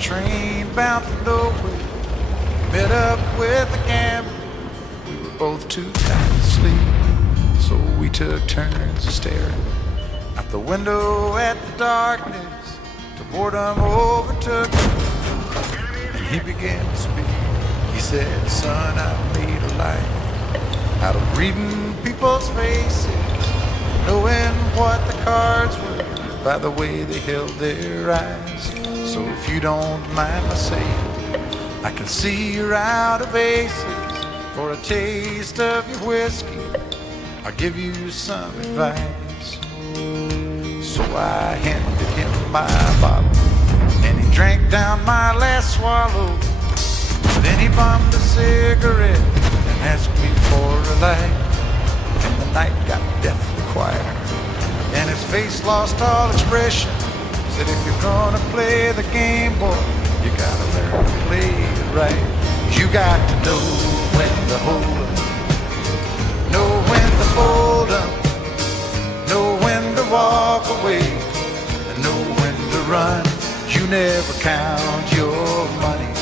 Train bound for nowhere, met up with a gambler. We were both too tired to sleep, so we took turns staring out the window at the darkness till boredom overtook us, and he began to speak. He said, "Son, I made a life out of reading people's faces, knowing what the cards were by the way they held their eyes. So if you don't mind my saying, I can see you're out of aces. For a taste of your whiskey, I'll give you some advice." So I handed him my bottle, and he drank down my last swallow. Then he bummed a cigarette and asked me for a light. And the night got deathly quiet, and his face lost all expression. Said, "If you're gonna play the game, boy, you gotta learn to play it right. You got to know when to hold up, know when to fold up, know when to walk away, and know when to run. You never count your money.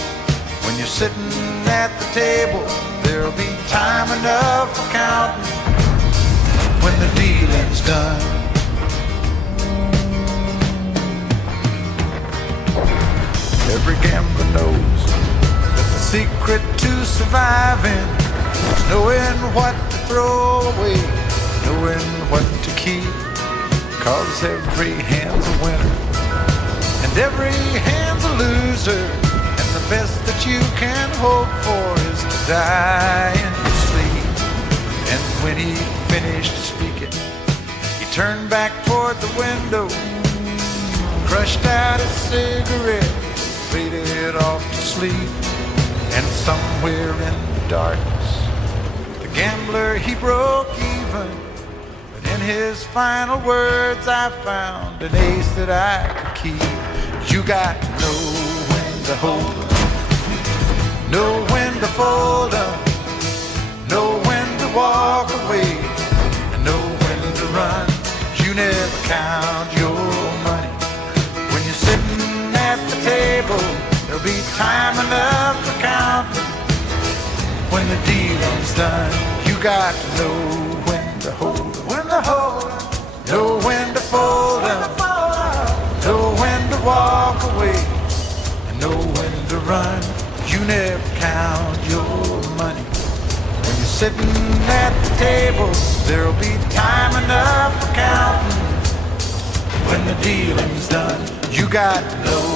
When you're sitting at the table, there'll be time enough for counting when the dealing's done." Every gambler knows that the secret to surviving is knowing what to throw away, knowing what to keep. 'Cause every hand's a winner and every hand's a loser, and the best that you can hope for is to die in your sleep. And when he finished speaking, he turned back toward the window, crushed out his cigarette, faded off to sleep. And somewhere in the darkness, the gambler, he broke even. But in his final words, I found an ace that I could keep. You got to know when to hold up, know when to fold up, know when to walk away, and know when to run. You never count your money. When you're sitting at the table, there'll be time enough for counting when the dealing's done. You got to know when to hold up, when to hold up, know when to fold up, know when to walk away, and know when to run. You never count your money. When you're sitting at the table, there'll be time enough for counting when the dealing's done. You got to know